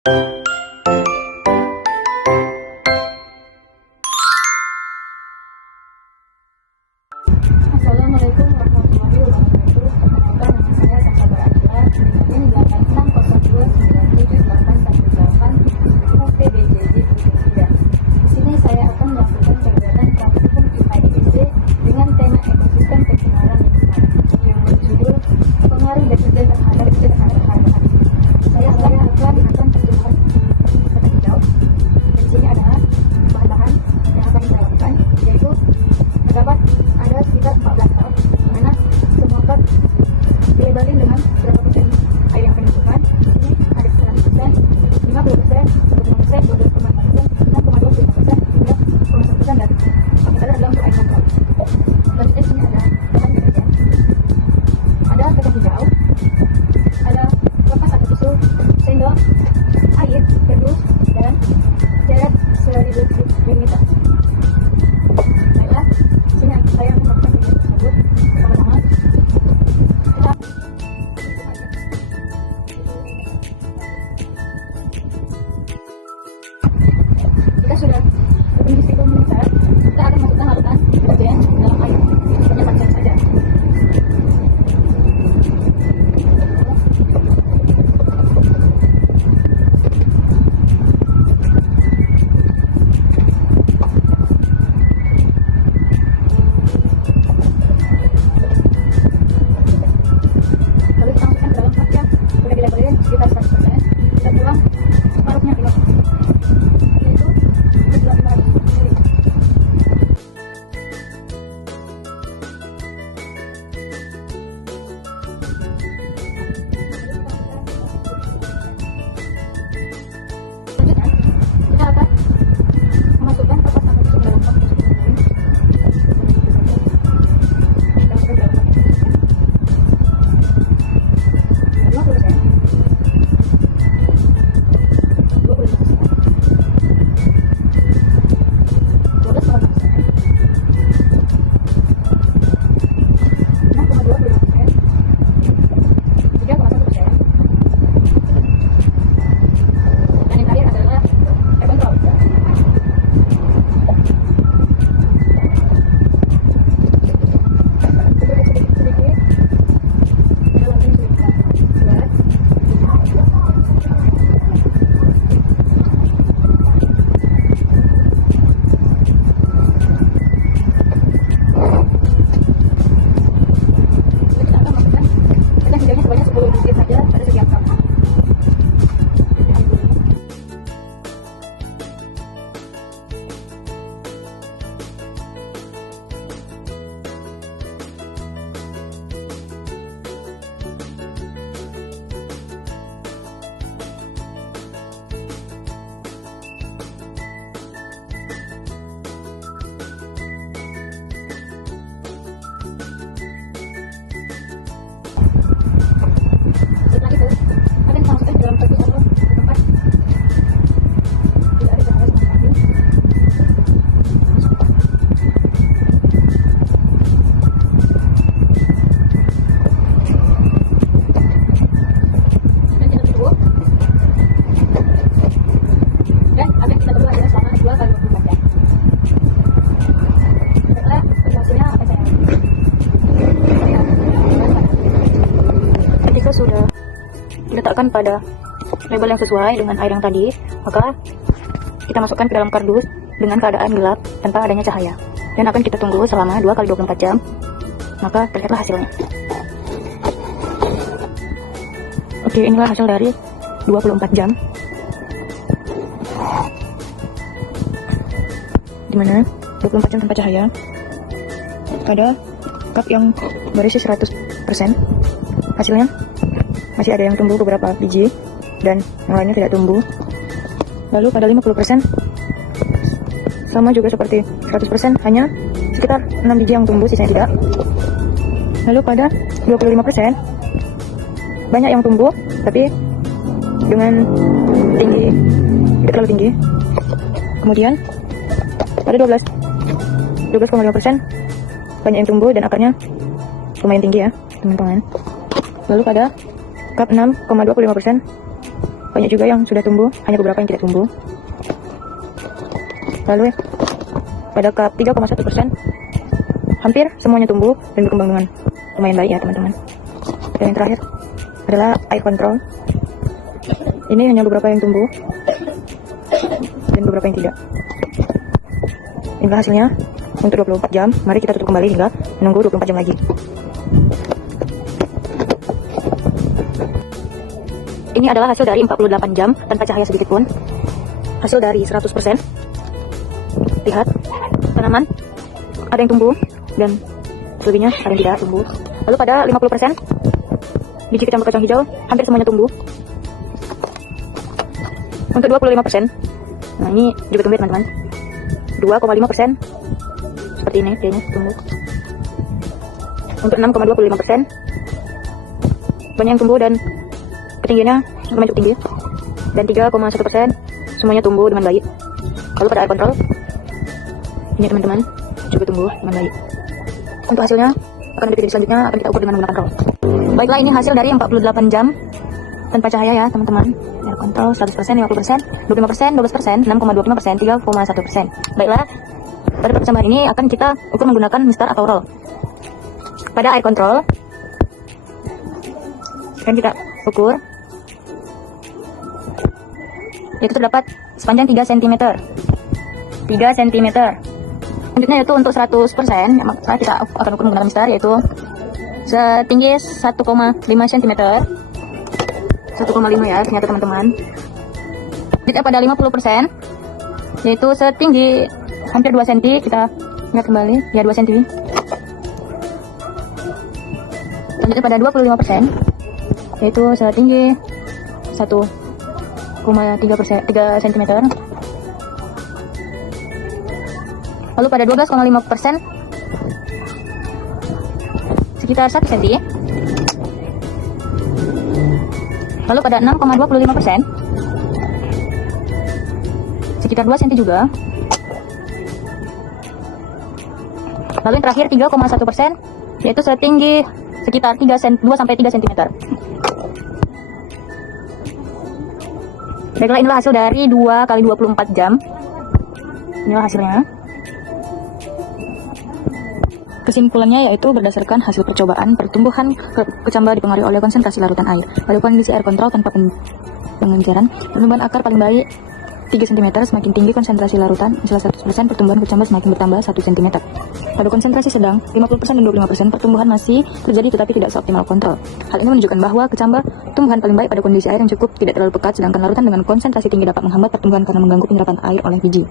Assalamualaikum warahmatullahi wabarakatuh. Perkenalkan, nama saya Sahabat Akila. NIM 8602978118 UPBJJ 3. Di sini saya akan melakukan kegiatan praktikum IPA/IPC dengan tema ekosistem pencemaran lingkungan yang berjudul pengaruh deterjen terhadap keadaan. Saya akan pencemaran seperti hijau. Di sini adalah bahan-bahan yang akan kita lakukan, yaitu terdapat ada sekitar 14 tahap, di mana semua cup dilabelin dengan berapa persen air yang akan dimasukkan. Ini ada 100%, 50%, 25%, 12,5%, 6,25%, hingga 0,1%, dan apabila adalah untuk air kontrol. Selanjutnya sini ada bahan deterjen. Ada kacang hijau, ada kertas atau tisu, sendok, air, kardus, dan ceret 1000 ml. Baiklah, sini saya akan melakukan video tersebut bersama-sama. Jika sudah berkondisi komunitas, kita akan masukkan larutan deterjen dalam air sebanyak 4 jam saja. Lalu kita masukkan ke dalam cup yang sudah dilabelin sekitar 100%. Kita tuang separuhnya kilo, yaitu 500 ml. Selanjutnya, kita akan memasukkan kertas atau tisu ke dalam cup tersebut. Kita masukkan ke dalam cup tersebut. 50%, 25%, 12,5%, 6,25%, 3,1%, dan yang terakhir adalah air kontrol. Sedikit-sedikit dalam ini sudah buat. Kita akan masukkan kacang hijaunya sebanyak 10 biji saja pada setiap cup. Setelah itu, akan kita masukkan ke dalam kardus atau tempat tidak ada cahaya sama sekali. Dan kita tutup. Dan akan kita tunggu hasilnya selama 2 kali 24 jam. Setelah hasilnya akan saya ketika sudah diletakkan pada label yang sesuai dengan air yang tadi, maka kita masukkan ke dalam kardus dengan keadaan gelap tanpa adanya cahaya, dan akan kita tunggu selama 2 kali 24 jam, maka terlihatlah hasilnya. Oke, inilah hasil dari 24 jam, dimana 24 jam tanpa cahaya. Pada cup yang berisi 100%, hasilnya masih ada yang tumbuh beberapa biji dan yang lainnya tidak tumbuh. Lalu pada 50% sama juga seperti 100%, hanya sekitar 6 biji yang tumbuh, sisanya tidak. Lalu pada 25% banyak yang tumbuh, tapi dengan tinggi tidak terlalu tinggi. Kemudian pada 12,5% banyak yang tumbuh dan akarnya lumayan tinggi ya teman-teman. Lalu pada cup 6,25% banyak juga yang sudah tumbuh, hanya beberapa yang tidak tumbuh. Lalu pada cup 3,1%, hampir semuanya tumbuh dan berkembang dengan lumayan baik ya teman-teman. Dan yang terakhir adalah air control. Ini hanya beberapa yang tumbuh dan beberapa yang tidak. Inilah hasilnya untuk 24 jam. Mari kita tutup kembali hingga menunggu 24 jam lagi. Ini adalah hasil dari 48 jam tanpa cahaya sedikit pun. Hasil dari 100%. Lihat, tanaman ada yang tumbuh dan selebihnya ada yang tidak tumbuh. Lalu pada 50%, biji kecambah kacang hijau hampir semuanya tumbuh. Untuk 25%, nah ini juga tumbuh teman-teman. 2,5% seperti ini kayaknya tumbuh. Untuk 6,25%, banyak yang tumbuh dan ketinggiannya lumayan cukup tinggi. Dan 3,1% semuanya tumbuh dengan baik. Lalu pada air control, ini teman-teman juga tumbuh dengan baik. Untuk hasilnya akan ada video selanjutnya, akan kita ukur dengan menggunakan roll. Baiklah, ini hasil dari 48 jam tanpa cahaya ya teman-teman. Air control 100%, 50%, 25%, 12%, 6,25%, 3,1%. Baiklah, pada percambahan ini akan kita ukur menggunakan mistar atau roll. Pada air control akan kita ukur, yaitu terdapat sepanjang 3 cm. 3 cm. Selanjutnya yaitu untuk 100%, maka kita akan ukur menggunakan mistar, yaitu setinggi 1,5 cm. 1,5 ya ternyata teman-teman. Jika pada 50%, yaitu setinggi hampir 2 cm, kita lihat kembali ya 2 cm. Selanjutnya pada 25%, yaitu setinggi 1,3 cm. Lalu pada 12,5%, sekitar 1 cm. Lalu pada 6,25%, sekitar 2 cm juga. Lalu yang terakhir 3,1%, yaitu setinggi sekitar 2 sampai 3 cm. Baiklah, inilah hasil dari 2 kali 24 jam. Inilah hasilnya. Kesimpulannya yaitu berdasarkan hasil percobaan, pertumbuhan kecambah dipengaruhi oleh konsentrasi larutan air. Pada kondisi air kontrol tanpa pengenceran, pertumbuhan akar paling baik 3 cm, semakin tinggi konsentrasi larutan, misalnya 100%, pertumbuhan kecambah semakin bertambah 1 cm. Pada konsentrasi sedang, 50% dan 25%, pertumbuhan masih terjadi tetapi tidak seoptimal kontrol. Hal ini menunjukkan bahwa kecambah tumbuhan paling baik pada kondisi air yang cukup, tidak terlalu pekat, sedangkan larutan dengan konsentrasi tinggi dapat menghambat pertumbuhan karena mengganggu penyerapan air oleh biji.